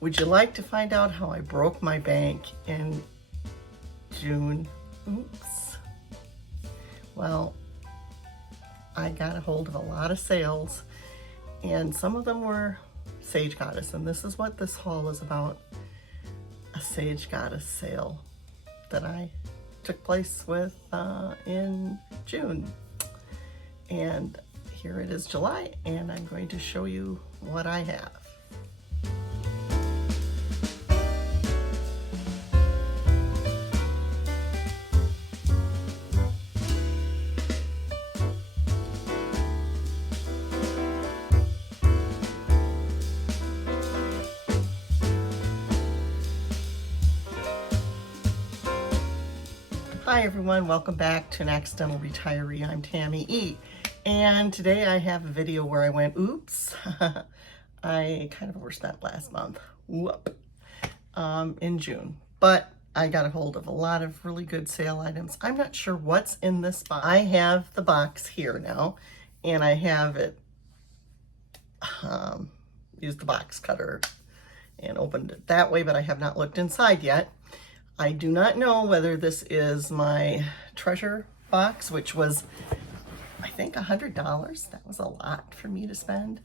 Would you like to find out how I broke my bank in June? Oops. Well, I got a hold of a lot of sales, and some of them were Sage Goddess, and this is what this haul is about. A Sage Goddess sale that I took place with in June. And here it is July, and I'm going to show you what I have. Hi everyone, welcome back to An Accidental Retiree. I'm Tammy E. And today I have a video where I went, oops, I kind of overspent last month, whoop, in June. But I got a hold of a lot of really good sale items. I'm not sure what's in this box. I have the box here now, and I have it, used the box cutter and opened it that way, but I have not looked inside yet. I do not know whether this is my treasure box, which was, I think, $100. That was a lot for me to spend.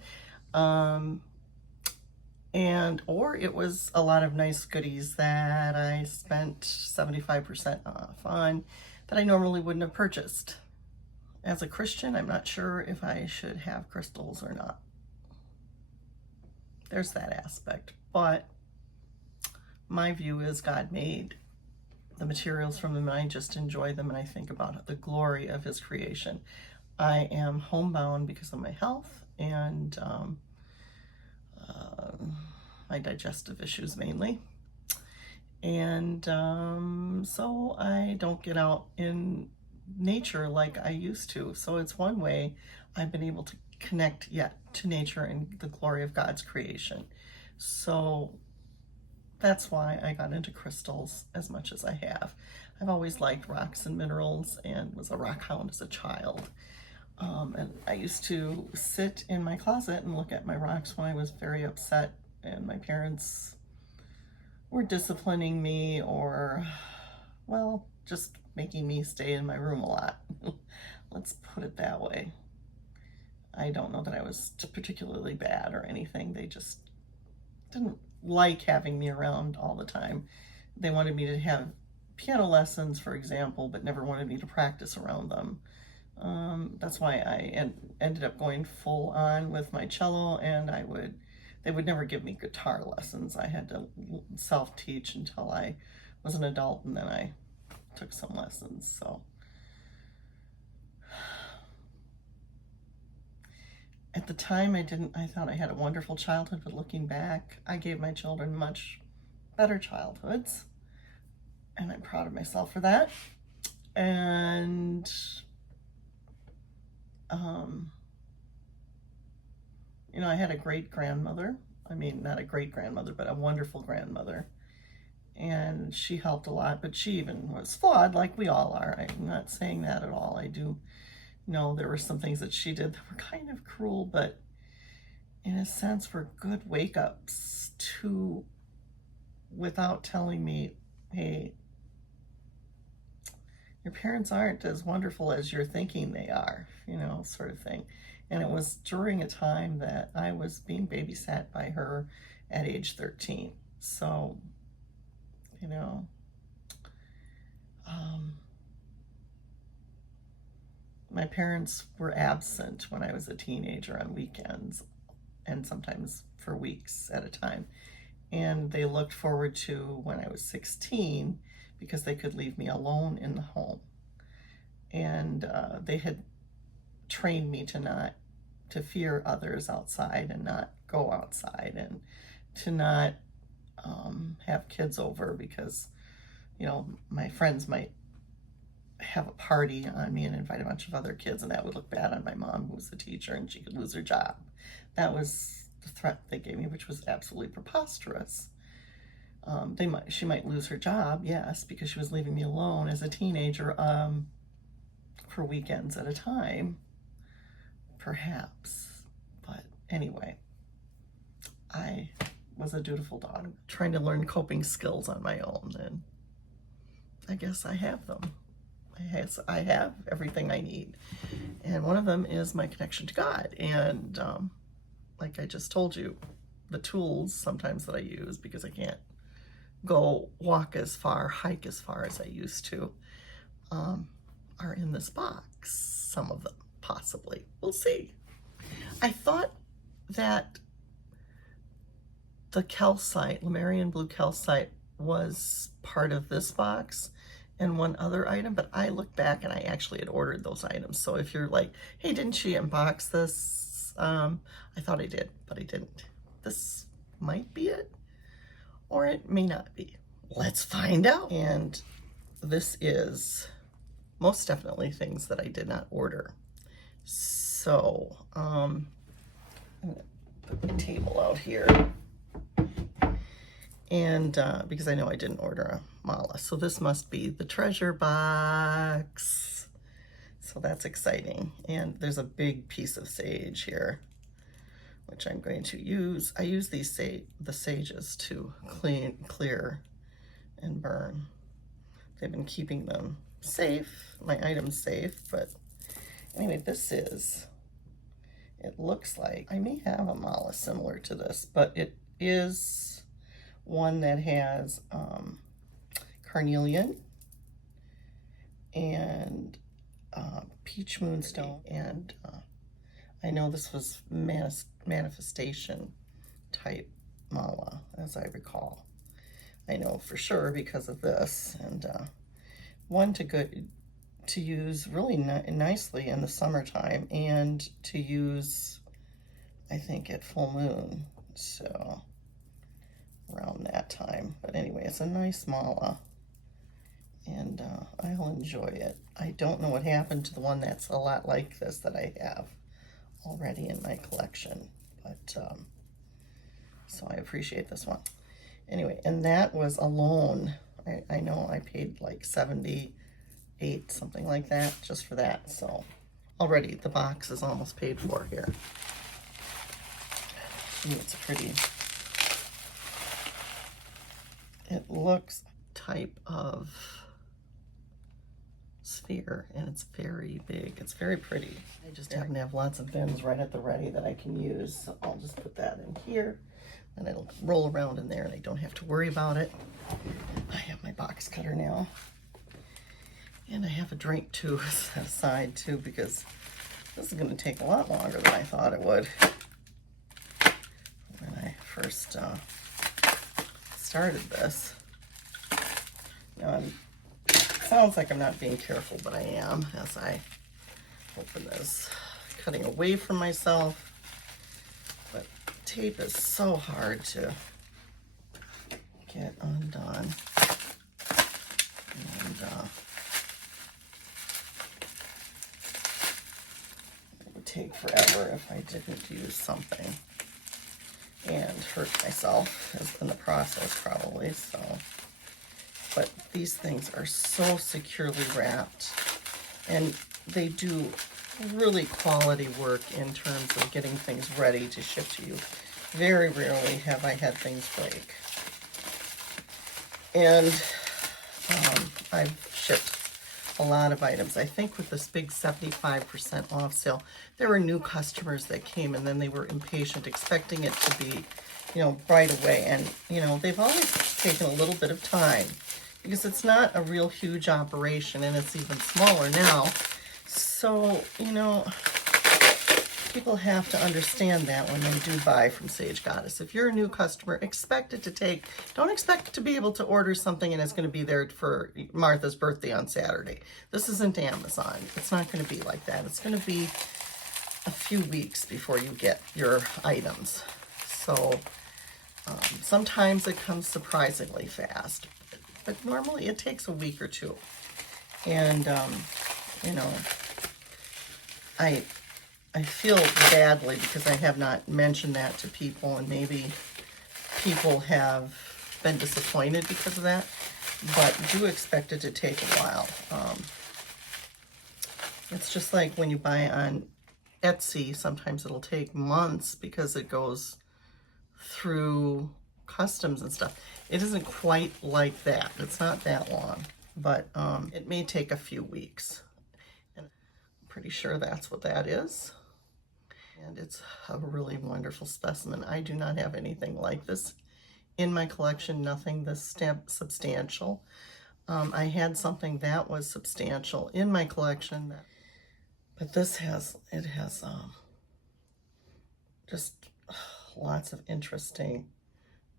Or it was a lot of nice goodies that I spent 75% off on that I normally wouldn't have purchased. As a Christian, I'm not sure if I should have crystals or not. There's that aspect. But my view is God made the materials from them, and I just enjoy them, and I think about the glory of his creation. I am homebound because of my health and my digestive issues mainly. And so I don't get out in nature like I used to. So it's one way I've been able to connect yet to nature and the glory of God's creation. So that's why I got into crystals as much as I have. I've always liked rocks and minerals and was a rock hound as a child. And I used to sit in my closet and look at my rocks when I was very upset and my parents were disciplining me or, well, just making me stay in my room a lot. Let's put it that way. I don't know that I was particularly bad or anything. They just didn't like having me around all the time. They wanted me to have piano lessons, for example, but never wanted me to practice around them. That's why I ended up going full on with my cello, and they would never give me guitar lessons. I had to self-teach until I was an adult, and then I took some lessons. So at the time, I thought I had a wonderful childhood, but looking back, I gave my children much better childhoods, and I'm proud of myself for that. And I had a great grandmother. I mean, not a great grandmother, but a wonderful grandmother. And she helped a lot, but she even was flawed like we all are. I'm not saying that at all. I do know there were some things that she did that were kind of cruel, but in a sense were good wake-ups to, without telling me, hey, your parents aren't as wonderful as you're thinking they are, sort of thing. And it was during a time that I was being babysat by her at age 13. So, my parents were absent when I was a teenager on weekends and sometimes for weeks at a time. And they looked forward to when I was 16 because they could leave me alone in the home. And they had trained me to fear others outside and not go outside, and to not have kids over because, my friends might have a party on me and invite a bunch of other kids, and that would look bad on my mom, who was a teacher, and she could lose her job. That was the threat they gave me, which was absolutely preposterous. She might lose her job, yes, because she was leaving me alone as a teenager for weekends at a time, perhaps. But anyway, I was a dutiful dog, trying to learn coping skills on my own, and I guess I have them. I have everything I need, and one of them is my connection to God. And like I just told you, the tools sometimes that I use, because I can't go walk as far, hike as far as I used to, are in this box. Some of them, possibly. We'll see. I thought that the calcite, Lemurian blue calcite, was part of this box and one other item, but I looked back and I actually had ordered those items. So if you're like, hey, didn't she unbox this? I thought I did, but I didn't. This might be it, or it may not be. Let's find out. And this is most definitely things that I did not order. So, I'm gonna put the table out here. And because I know I didn't order a mala. So this must be the treasure box. So that's exciting. And there's a big piece of sage here, which I'm going to use. I use these the sages to clear and burn. They've been keeping them safe, my items safe, but anyway, it looks like, I may have a mala similar to this, but it is one that has carnelian and peach moonstone, and I know this was manifestation type mala, as I recall. I know for sure because of this, and one to use really nicely in the summertime, and to use, I think, at full moon, so around that time. But anyway, it's a nice mala, and I'll enjoy it. I don't know what happened to the one that's a lot like this that I have already in my collection, but so I appreciate this one. Anyway, and that was alone. I know I paid like 78, something like that, just for that. So already the box is almost paid for here. Ooh, it's pretty. It looks type of sphere, and it's very big. It's very pretty. I just happen to have lots of bins right at the ready that I can use, so I'll just put that in here, and it'll roll around in there, and I don't have to worry about it. I have my box cutter now, and I have a drink too set aside too, because this is going to take a lot longer than I thought it would when I first started this. Now sounds like I'm not being careful, but I am, as I open this, cutting away from myself. But tape is so hard to get undone, and it would take forever if I didn't use something and hurt myself in the process, probably. So, but these things are so securely wrapped, and they do really quality work in terms of getting things ready to ship to you. Very rarely have I had things break. And I've shipped a lot of items. I think with this big 75% off sale, there were new customers that came, and then they were impatient, expecting it to be, you know, right away. And, you know, they've always taken a little bit of time, because it's not a real huge operation, and it's even smaller now. So, you know, people have to understand that when they do buy from Sage Goddess. If you're a new customer, expect it to take, don't expect to be able to order something and it's going to be there for Martha's birthday on Saturday. This isn't Amazon. It's not going to be like that. It's going to be a few weeks before you get your items. So sometimes it comes surprisingly fast, but normally it takes a week or two. And, you know, I feel badly because I have not mentioned that to people, and maybe people have been disappointed because of that, but do expect it to take a while. It's just like when you buy on Etsy, sometimes it'll take months because it goes through customs and stuff. It isn't quite like that. It's not that long, but it may take a few weeks. And I'm pretty sure that's what that is. And it's a really wonderful specimen. I do not have anything like this in my collection, nothing this substantial. I had something that was substantial in my collection, but this has, just lots of interesting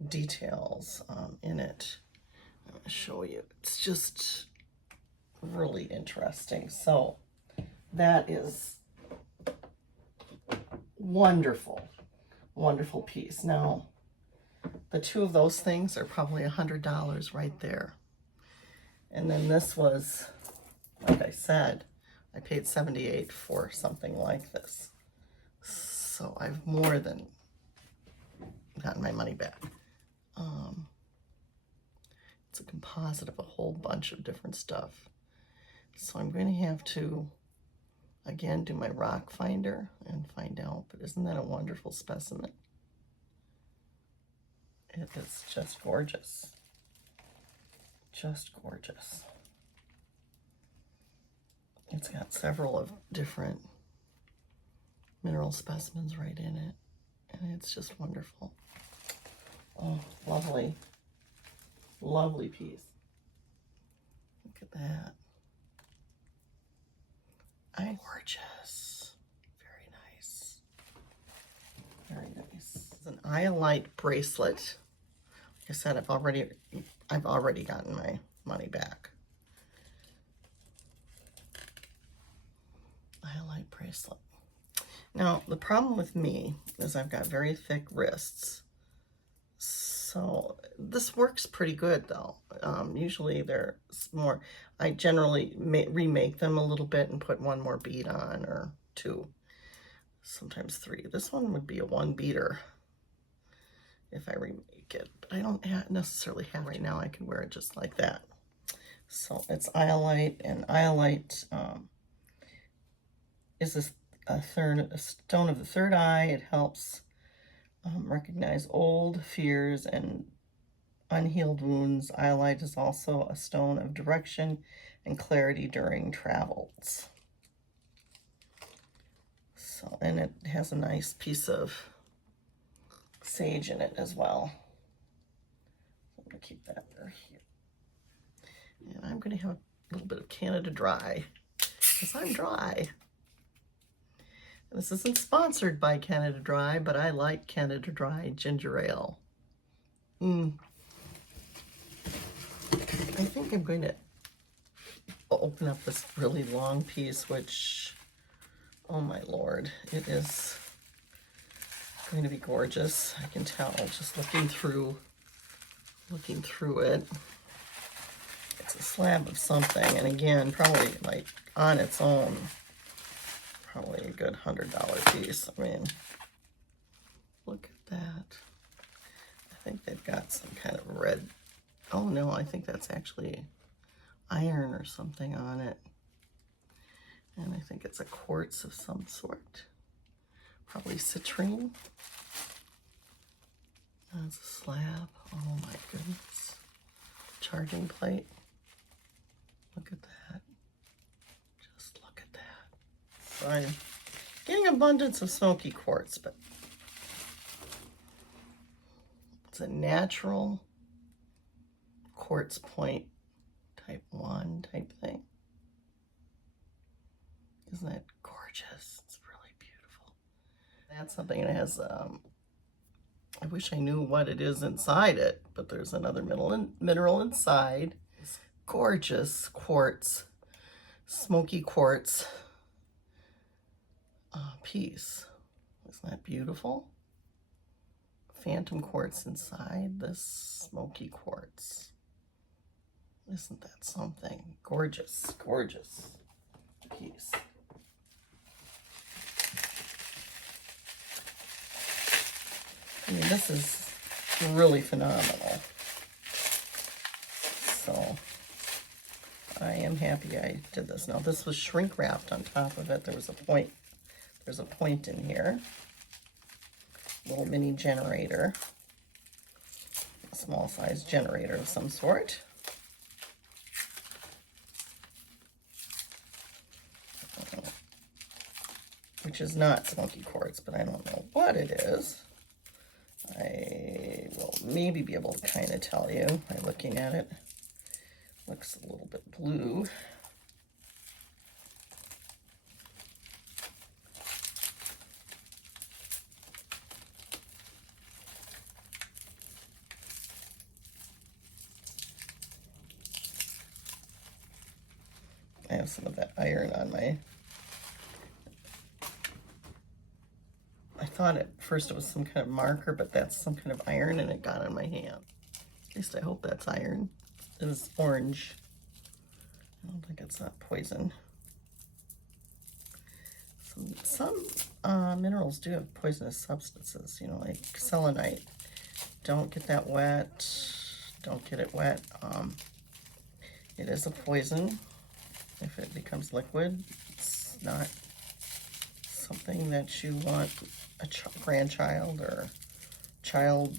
details in it. I'm going to show you. It's just really interesting. So that is wonderful, wonderful piece. Now, the two of those things are probably $100 right there. And then this was, like I said, I paid $78 for something like this. So I've more than gotten my money back. It's a composite of a whole bunch of different stuff. So I'm going to have to, again, do my rock finder and find out. But isn't that a wonderful specimen? It is just gorgeous. Just gorgeous. It's got several of different mineral specimens right in it. And it's just wonderful. Oh, lovely. Lovely piece. Look at that. Gorgeous. Very nice. Very nice. It's an iolite bracelet. Like I said, I've already gotten my money back. Iolite bracelet. Now, the problem with me is I've got very thick wrists. So this works pretty good though. Usually they're more, I generally remake them a little bit and put one more bead on, or two, sometimes three. This one would be a one beater if I remake it, but I don't necessarily have right now. I can wear it just like that. So it's iolite, and iolite is a stone of the third eye. It helps recognize old fears and unhealed wounds. Iolite is also a stone of direction and clarity during travels. So, and it has a nice piece of sage in it as well. I'm going to keep that there here. And I'm going to have a little bit of Canada Dry, because I'm dry. This isn't sponsored by Canada Dry, but I like Canada Dry ginger ale. I think I'm going to open up this really long piece, which, oh my Lord, it is going to be gorgeous. I can tell just looking through it. It's a slab of something, and again, probably like on its own, probably a good $100 piece. I mean, look at that. I think they've got some kind of red. Oh no, I think that's actually iron or something on it. And I think it's a quartz of some sort. Probably citrine. That's a slab. Oh my goodness. Charging plate. Look at that. Just look at that. So I'm getting abundance of smoky quartz, but it's a natural quartz point type 1 type thing. Isn't that gorgeous? It's really beautiful. That's something that has, I wish I knew what it is inside it, but there's another mineral inside. It's gorgeous quartz, smoky quartz piece. Isn't that beautiful? Phantom quartz inside this smoky quartz. Isn't that something? Gorgeous, gorgeous piece. I mean, this is really phenomenal. So I am happy I did this. Now this was shrink wrapped on top of it. There was a point. There's a point in here. Little mini generator. small size generator of some sort. Which is not smoky quartz, but I don't know what it is. I will maybe be able to kind of tell you by looking at it. Looks a little bit blue. I have some of that iron on my... I thought at first it was some kind of marker, but that's some kind of iron, and it got on my hand. At least I hope that's iron. It is orange. I don't think it's not poison. Some minerals do have poisonous substances, you know, like selenite. Don't get that wet. Don't get it wet. It is a poison. If it becomes liquid, it's not something that you want a grandchild or child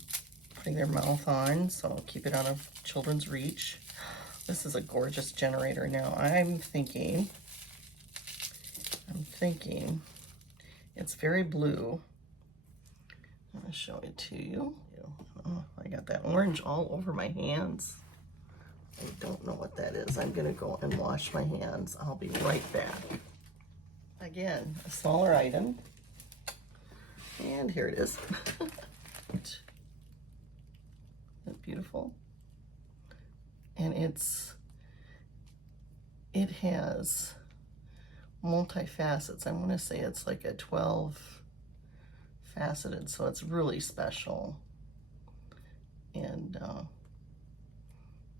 putting their mouth on, so keep it out of children's reach. This is a gorgeous generator. Now I'm thinking it's very blue. I'm going to show it to you. Oh, I got that orange all over my hands. I don't know what that is. I'm going to go and wash my hands. I'll be right back. Again, a smaller item. And here it is. Isn't that beautiful? And it has multi-facets. I want to say it's like a 12 faceted, so it's really special. And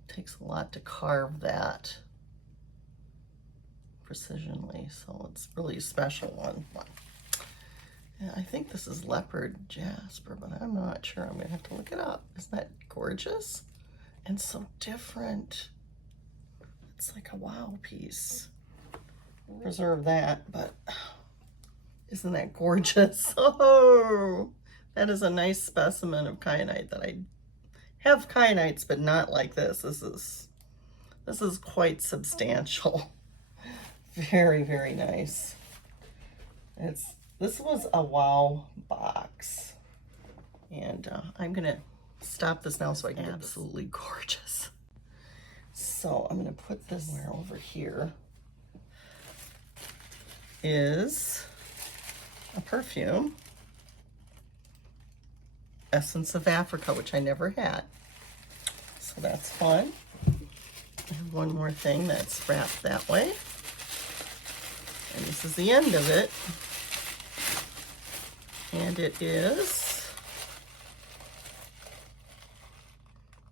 takes a lot to carve that precisionally, so it's really a special one. Yeah, I think this is leopard jasper, but I'm not sure. I'm gonna have to look it up. Isn't that gorgeous? And so different. It's like a wow piece. We'll reserve that, but isn't that gorgeous? Oh, that is a nice specimen of kyanite. That I have kyanites, but not like this. This is quite substantial. Very, very nice. This was a wow box, and I'm gonna stop this now so I can get absolutely gorgeous. So I'm gonna put this somewhere over here. Is a perfume, Essence of Africa, which I never had. So that's fun. I have one more thing that's wrapped that way. And this is the end of it. And it is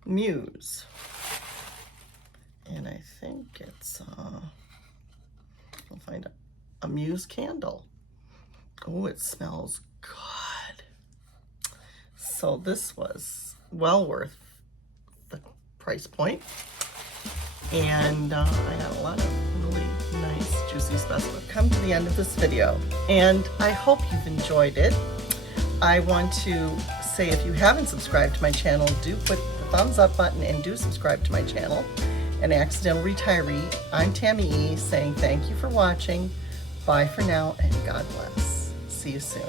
Muse. And I think it's, I'll find a Muse candle. Oh, it smells good. So this was well worth the price point. And I had a lot of really nice juicy specimens. Come to the end of this video, and I hope you've enjoyed it. I want to say, if you haven't subscribed to my channel, do put the thumbs up button and do subscribe to my channel. An Accidental Retiree. I'm Tammy E saying thank you for watching. Bye for now, and God bless. See you soon.